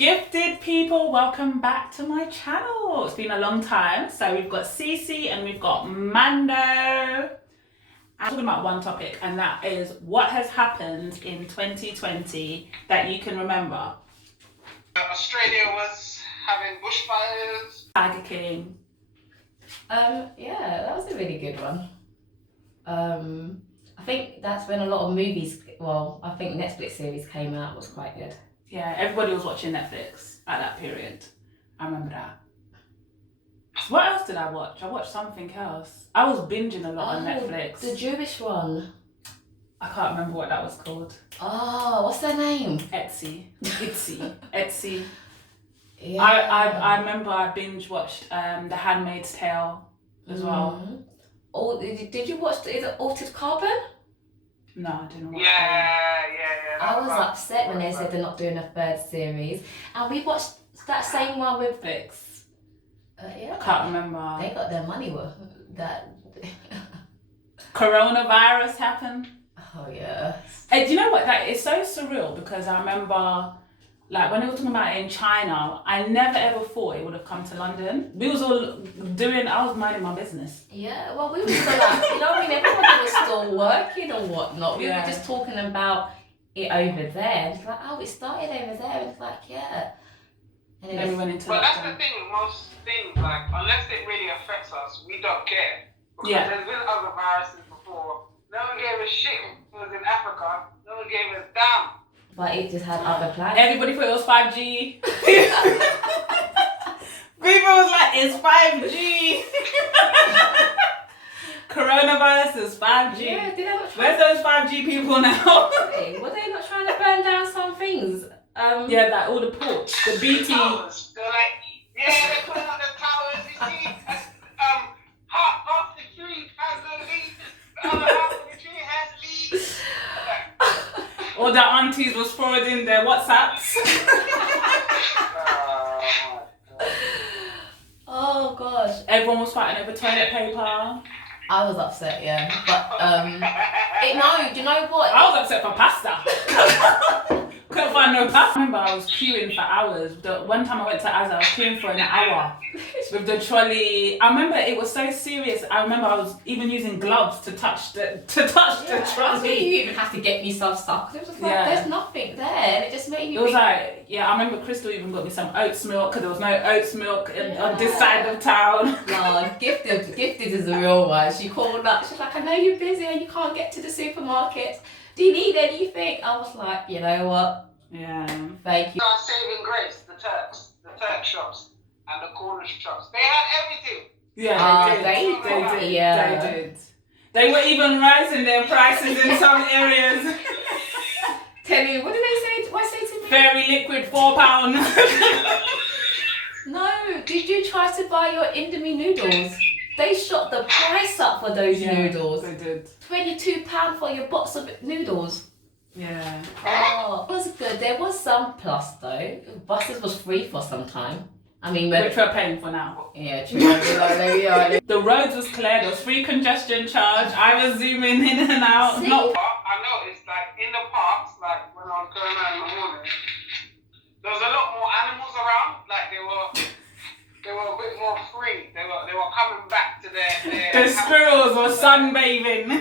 Gifted people, welcome back to my channel. It's been a long time. So we've got CC and we've got Mandoe. I'm talking about one topic, and that is what has happened in 2020 that you can remember. Australia was having bushfires. Tiger King. Yeah, that was a really good one. I think that's when a lot of movies, I think Netflix series came out, was quite good. Yeah, everybody was watching Netflix at that period. I remember that. What else did I watch? I watched something else. I was binging a lot on Netflix. The Jewish one. I can't remember what that was called. Oh, what's their name? Etsy. Yeah. I remember I binge watched The Handmaid's Tale as well. Oh, did you watch? Is it Altered Carbon? No, I didn't watch Yeah. I was upset when they said they're not doing a third series, and we watched that same one with Netflix. yeah. I can't remember. They got their money worth. That. Coronavirus happened. Oh yeah. Hey, do you know what? That is so surreal because I remember, like, when they were talking about it in China, I never ever thought it would have come to London. We was all I was minding my business. Yeah, well, we were still like, you know what I mean? Everybody was still working or whatnot. We were just talking about it over there. It's like, oh, it started over there. It's like, yeah. And then we went into But that's the thing, most things, like, unless it really affects us, we don't care. Because there's been other viruses before. No one gave a shit. It was in Africa. No one gave a damn. But it just had other plans. Everybody thought it was 5G. People was like, it's 5G. Coronavirus is 5G. Yeah, did they not Where's those 5G people now? Were they not trying to burn down some things? Yeah, like all the ports, the BT. Towers. They're like, they're putting up the towers. You see, half the tree has the leaves. The other half of the tree has leaves. All the aunties was forwarding their WhatsApps. Oh gosh. Everyone was fighting over toilet paper. I was upset, yeah. But do you know what? I was upset for pasta. Couldn't find no pasta. I remember I was queuing for hours. The one time I went to Asda, I was queuing for an hour with the trolley. I remember it was so serious. I remember I was even using gloves to touch the trolley. You even have to get me some stuff because it was just like there's nothing there, and it just made me. It was like, I remember Crystal even got me some oats milk because there was no oats milk on this side of town. No, gifted is a real one. She called up. She's like, I know you're busy and you can't get to the supermarkets. Do you need anything? I was like, you know what? Yeah. Thank you. Our saving grace, the Turk shops and the corner shops. They had everything. Yeah, they did. They were even rising their prices in some areas. Tell you, what did they say? What say to me? Very liquid, £4. No, did you try to buy your Indomie noodles? They shot the price up for those noodles. They did. £22 for your box of noodles. Yeah. Oh, it was good. There was some plus though. Buses was free for some time. I mean, which we're paying for now. Yeah, true. The roads was clear. There was free congestion charge. I was zooming in and out. I noticed, like, in the parks, like, when I was going out in the morning, there was a lot more animals around. Like, they were a bit more free. They were coming back to their the squirrels were sunbathing. No,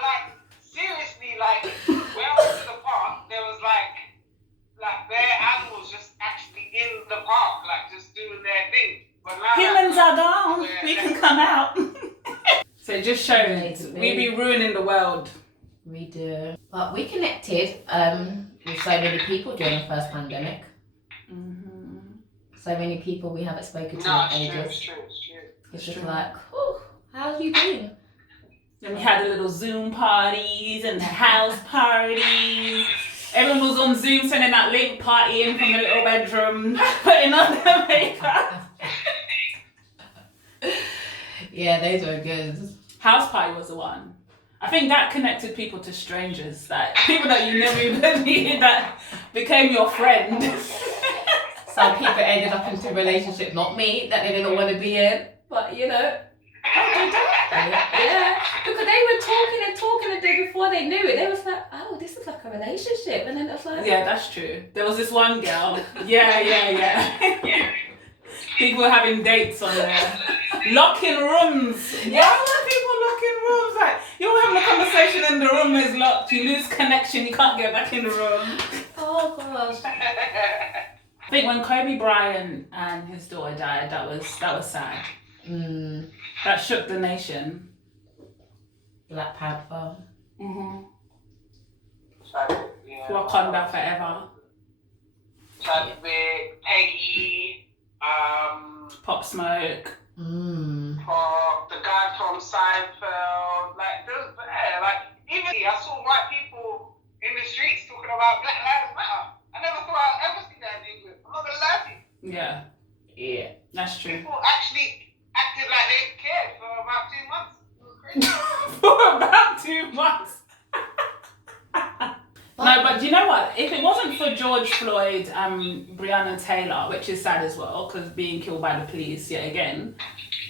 like, seriously, like, when I went to the park, there was like their animals just actually in the park, like, just doing their thing. But now humans are gone. We can come out. So it just shows we be ruining the world. We do. But we connected with so many people during the first pandemic. So many people we haven't spoken to in ages. It's true. It's just like, how have you been? Then we had the little Zoom parties and the house parties. Everyone was on Zoom sending that link party in from the little bedroom, putting on their makeup. Yeah, those were good. House party was the one. I think that connected people to strangers, like people that you never even knew that became your friend. Some people ended up into a relationship, not me, that they didn't want to be in, but you know. Yeah, because they were talking the day before they knew it. They was like, oh, this is like a relationship, and then it was like, Yeah, that's true. There was this one girl. Yeah. People were having dates on there. Locking rooms. Yeah. Why were people locking rooms? Like, you're having a conversation and the room is locked. You lose connection. You can't get back in the room. oh gosh. I think when Kobe Bryant and his daughter died, that was sad. That shook the nation. Black Panther. Wakanda forever. Chadwick, Peggy, Pop Smoke. the guy from Seinfeld, like those, like even I saw white people in the streets talking about Black Lives Matter. I never thought I'd ever see that in England. I'm not gonna lie to you. Yeah, that's true. People actually acted like they cared for about 2 months. It was crazy. For about 2 months. No, but do you know what? If it wasn't for George Floyd and Breonna Taylor, which is sad as well, because being killed by the police yet again,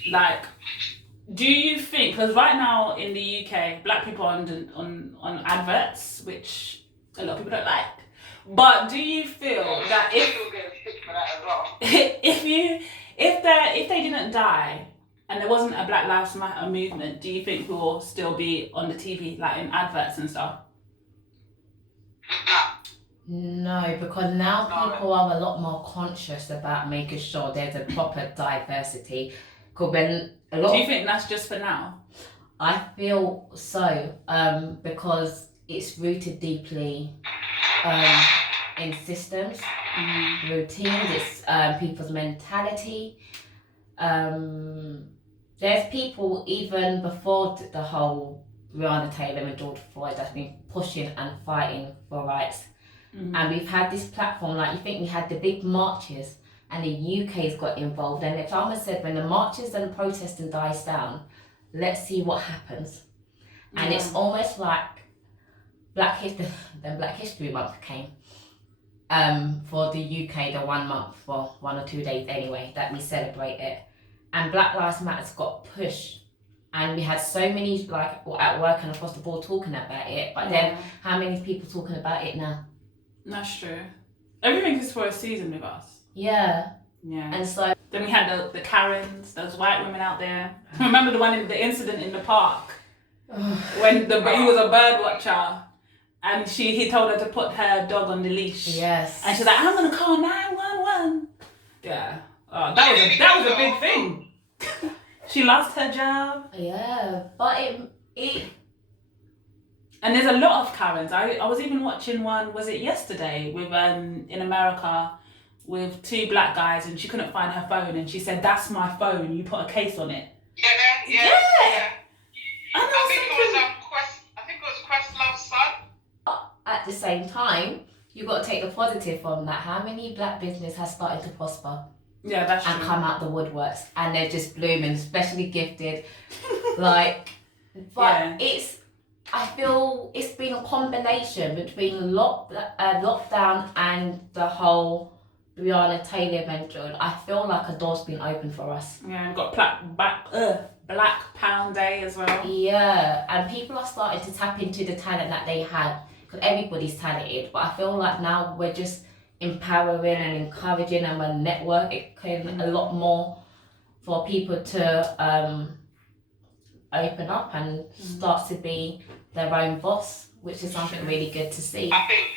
like, do you think? Because right now in the UK, black people are on adverts, which a lot of people don't like. But do you feel that if they didn't die and there wasn't a Black Lives Matter movement, do you think we'll still be on the TV, like in adverts and stuff? No, because now people are a lot more conscious about making sure there's a proper diversity. Because when a lot do you think that's just for now? I feel so, because it's rooted deeply in systems, routines, it's people's mentality. There's people even before the whole Breonna Taylor and George Floyd that's been pushing and fighting for rights. And we've had this platform, like you think we had the big marches and the UK's got involved, and the farmer said when the marches and the protesting dies down, let's see what happens. And it's almost like Black History Month came for the UK, the 1 month, for 1 or 2 days anyway, that we celebrate it. And Black Lives Matter's got pushed. And we had so many, like, at work and across the board talking about it. But then, how many people talking about it now? That's true. Everything is for a season with us. Yeah. And so then we had the Karens, those white women out there. Remember the incident in the park when he was a bird watcher, and he told her to put her dog on the leash. Yes. And she's like, I'm gonna call 911. Yeah. Oh, that was a big thing. She lost her job. Yeah, but it. And there's a lot of Karens. I was even watching one, was it yesterday, with in America, with 2 black guys, and she couldn't find her phone, and she said, "That's my phone. You put a case on it." Yeah. I think it was Questlove's son. At the same time, you got to take the positive from that. How many black business has started to prosper? Yeah, that's true. And come out the woodworks, and they're just blooming, especially gifted. But I feel it's been a combination between lockdown and the whole Breonna Taylor event. I feel like a door's been opened for us. Yeah, we've got Black Pound Day as well. Yeah, and people are starting to tap into the talent that they had, because everybody's talented. But I feel like now we're just empowering and encouraging, and we're networking a lot more for people to open up and start to be their own boss, which is something really good to see. I think,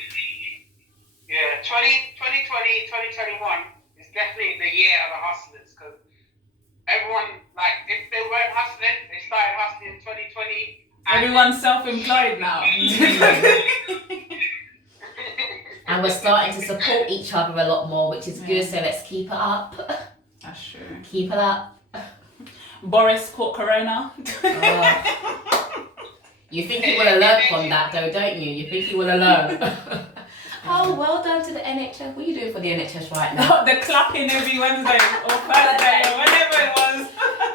2020, 2021 is definitely the year of the hustlers, because everyone, like, if they weren't hustling, they started hustling in 2020. Everyone's self-employed now. And we're starting to support each other a lot more, which is good, so let's keep it up. That's true. Keep it up. Boris caught corona. You think you will have learned from that though, don't you? You think you will have learned. Oh, well done to the NHS. What are you doing for the NHS right now? The clapping every Wednesday or Thursday or whenever it was.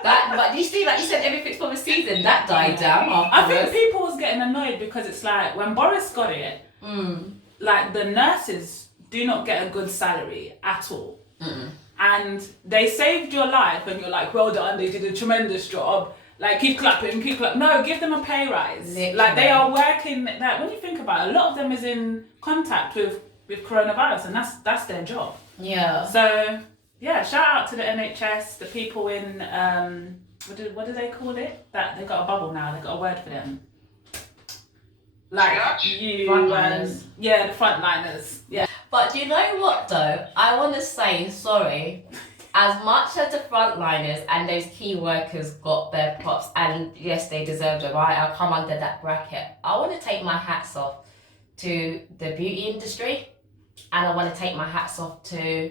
But you see, like you said, everything's for the season. That died down afterwards. I think people was getting annoyed because it's like, when Boris got it, like, the nurses do not get a good salary at all. and they saved your life, and you're like, well done, they did a tremendous job. Like, keep clapping. No, give them a pay rise. Literally. Like, they are working. Like, when you think about it, a lot of them is in contact with coronavirus, and that's their job. Yeah. So, yeah, shout out to the NHS, the people in, what do they call it? That they got a bubble now. They got a word for them. Like you Frontliners. Yeah, the frontliners. Yeah. But do you know what though? I want to say sorry. As much as the frontliners and those key workers got their props, and yes, they deserved it, right? I'll come under that bracket. I want to take my hats off to the beauty industry, and I want to take my hats off to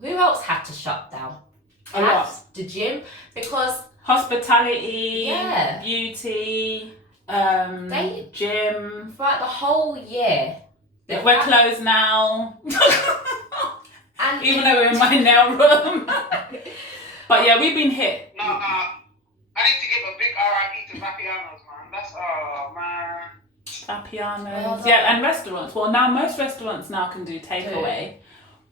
who else had to shut down? Perhaps the gym, because hospitality, Yeah. beauty, gym. throughout the whole year, We're closed now. and Even though we're in my nail room. But yeah, we've been hit. No, I need to give a big RIP to Vapiano's, man. That's, oh, man. Vapiano's. Yeah, and restaurants. Well, now most restaurants now can do takeaway.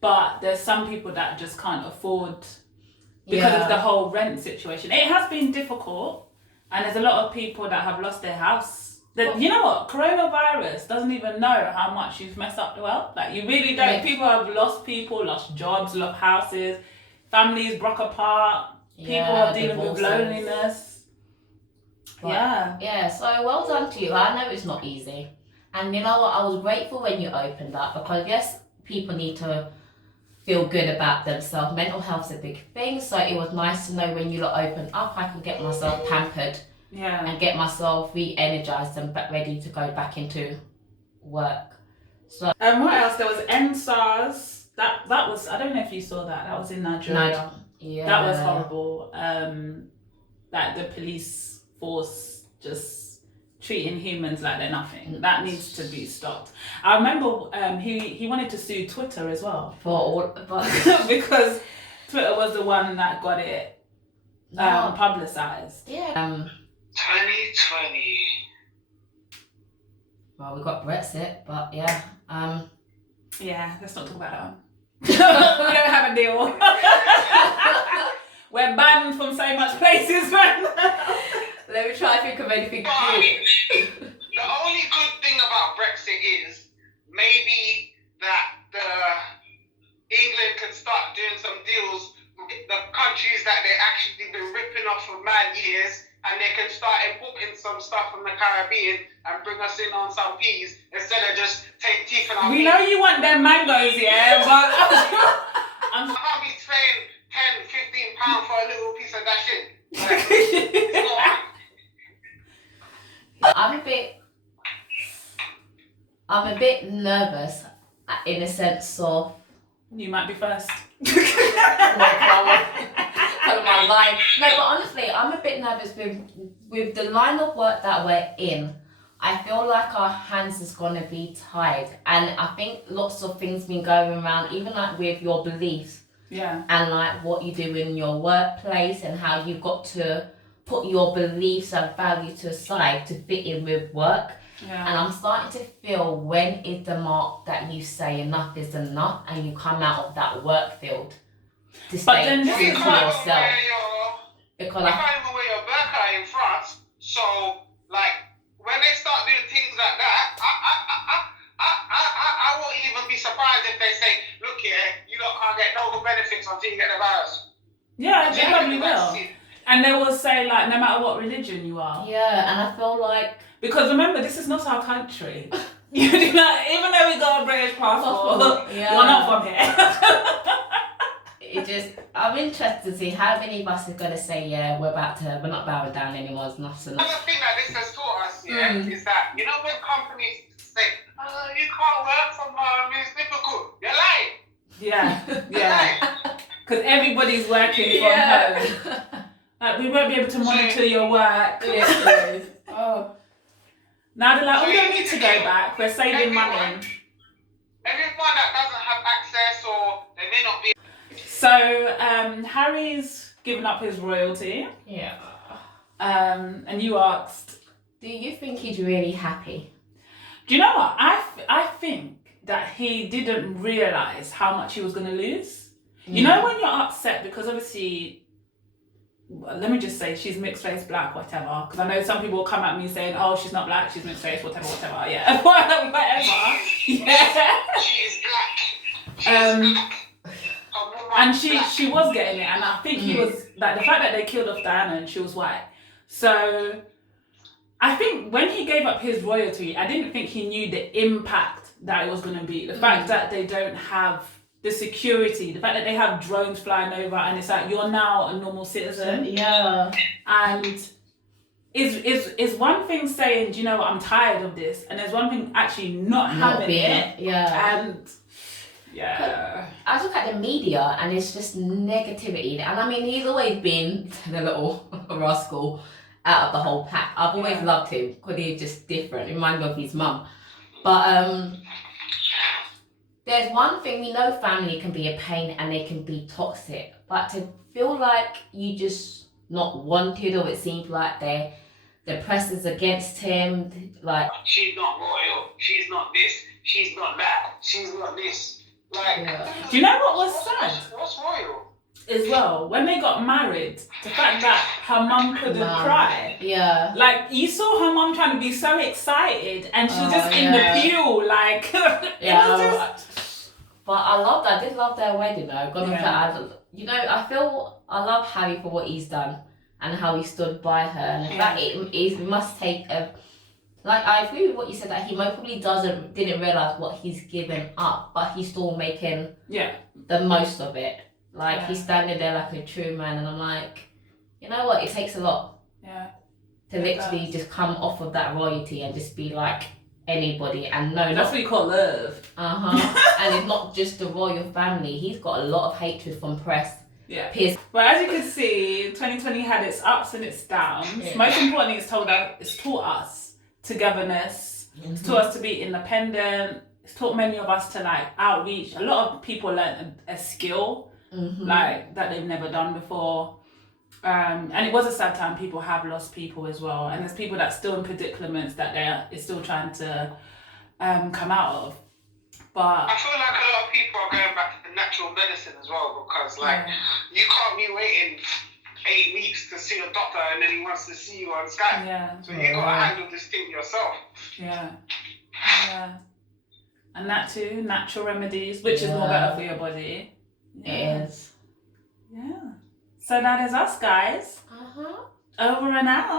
But there's some people that just can't afford because of the whole rent situation. It has been difficult, and there's a lot of people that have lost their house. You know what? Coronavirus doesn't even know how much you've messed up the world. Like, you really don't. Yeah. People have lost jobs, lost houses, families broke apart. People are dealing with divorces. loneliness. But, yeah, so well done to you. I know it's not easy. And you know what? I was grateful when you opened up, because yes, people need to feel good about themselves. Mental health's a big thing, so it was nice to know when you lot opened up, I could get myself pampered and get myself re-energized and ready to go back into work. So what else? There was NSARS. That was, I don't know if you saw that. That was in Nigeria. Yeah. That was horrible. That the police force just treating humans like they're nothing. That needs to be stopped. I remember he wanted to sue Twitter as well because Twitter was the one that got it publicized. Yeah. 2020. Well, we got Brexit, but yeah. Yeah, let's not talk about that one. We don't have a deal. We're banned from so much places right now. Let me try to think of anything But good. the only good thing about Brexit is maybe that England can start doing some deals with the countries that they actually been ripping off for mad years, and they can start importing some stuff from the Caribbean and bring us in on some peas instead of just take teeth in our We know you want them mangoes, yeah, but I can't be paying £10-15 for a little piece of that shit. Like, it's not right. I'm a bit nervous in a sense of you might be first. my line. No, but honestly, I'm a bit nervous with the line of work that we're in. I feel like our hands is gonna be tied, and I think lots of things been going around, even like with your beliefs. Yeah. And like what you do in your workplace and how you've got to put your beliefs and values to the side to fit in with work. Yeah. And I'm starting to feel, when is the mark that you say enough is enough and you come out of that work field to stay then true this to is yourself. Because you can't even wear your burqa in France. So, like, when they start doing things like that, I won't even be surprised if they say, look here, you lot can't get no benefits until you get the virus. Yeah, they probably will. And they will say, like, no matter what religion you are. Yeah, and I feel like... Because remember, this is not our country. You know, even though we got a British passport, you're not from here. I'm interested to see how many of us are going to say, yeah, we're not bowing down anymore, it's not enough. Another thing that this has taught us, is that, you know, when companies say, you can't work from home, it's difficult, you're lying. Yeah. Because everybody's working from home. Like, we won't be able to monitor your work. Oh. Now they're like, we don't need to go back, we're saving money. Everyone that doesn't have access, or they may not be. So, Harry's given up his royalty. Yeah. And you asked, do you think he's really happy? Do you know what? I think that he didn't realise how much he was going to lose. You know when you're upset because obviously, let me just say she's mixed race, black, whatever. Because I know some people will come at me saying, "Oh, she's not black, she's mixed race, whatever." Yeah, whatever. Yeah. She is black. And she was getting it, and I think he was like the fact that they killed off Diana and she was white. So I think when he gave up his royalty, I didn't think he knew the impact that it was going to be. The fact that they don't have the security, the fact that they have drones flying over, and it's like you're now a normal citizen. Yeah. And is one thing saying, do you know what, I'm tired of this, and there's one thing actually not having it. Yeah. And yeah. I look at the media and it's just negativity. And I mean, he's always been the little rascal out of the whole pack. I've always loved him because he's just different. He reminds me of his mum. But there's one thing, we know family can be a pain and they can be toxic. But to feel like you just not wanted, or it seems like the press is against him, like she's not royal, she's not this, she's not that, she's not this. Like, do you know what was sad? What's royal? As well, when they got married, the fact that her mum couldn't cry. Yeah. Like, you saw her mum trying to be so excited and she was just in the pew, like, it was just... But I did love their wedding though. You know, I love Harry for what he's done and how he stood by her. And the fact it must take a... Like, I agree with what you said, that he probably didn't realise what he's given up, but he's still making the most of it. Like, he's standing there like a true man, and I'm like, you know what, it takes a lot to literally just come off of that royalty and just be like anybody, and that's what you call love. And it's not just the royal family, he's got a lot of hatred from press. Peers. But as you can see, 2020 had its ups and its downs. Most importantly, it's taught us togetherness. It's taught us to be independent. It's taught many of us to like outreach. A lot of people learn a skill like that they've never done before. And it was a sad time. People have lost people as well, and there's people that's still in predicaments that they're still trying to come out of. But I feel like a lot of people are going back to the natural medicine as well, because like you can't be waiting 8 weeks to see a doctor and then he wants to see you on Skype. So you gotta handle this thing yourself. And that too, natural remedies, which is more better for your body. It is. So that is us, guys. Over and out.